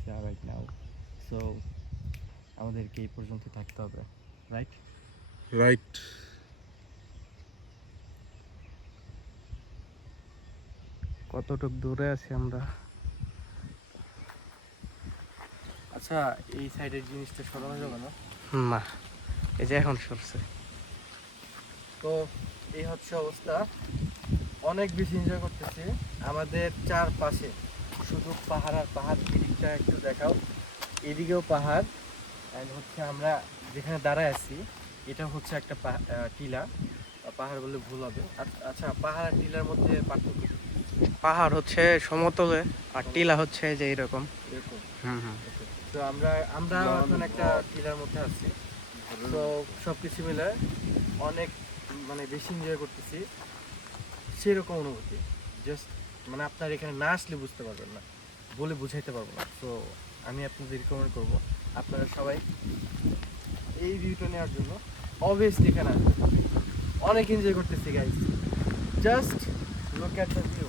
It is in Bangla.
visa right now, so আমাদেরকে এই পর্যন্ত থাকতে হবে, রাইট? রাইট। কতটুক দূরে আছি আমরা? আচ্ছা, এই সাইডের জিনিসটা সরানো যাবে না? না, এই যে এখন সরছে। তো এই হচ্ছে অবস্থা, অনেক বেশি এনজয় করতেছি। আমাদের চারপাশে শুধু পাহাড় আর পাহাড়। এদিকটা একটু দেখাও, এদিকেও পাহাড়। অ্যান্ড হচ্ছে আমরা যেখানে দাঁড়ায় আছি এটা হচ্ছে একটা টিলা। পাহাড় বললে ভুল হবে। আচ্ছা, পাহাড় আর টিলার মধ্যে পার্থক্য কি? পাহাড় হচ্ছে সমতলে আর টিলা হচ্ছে যে এরকম। এরকম। হুম। তো আমরা এখন একটা টিলার মধ্যে আছি। তো সব কিছু মিলে অনেক মানে বেশি এনজয় করতেছি, সেরকম অনুভূতি। জাস্ট মানে আপনার এখানে না আসলে বুঝতে পারবেন না, বলে বুঝাইতে পারবো না। তো আমি আপনাদের রিকমেন্ড করবো আপনারা সবাই এই ভিউটা নেওয়ার জন্য অবভিয়াসলি এখানে আসবেন। অনেক এনজয় করতেছি guys, just look at the view.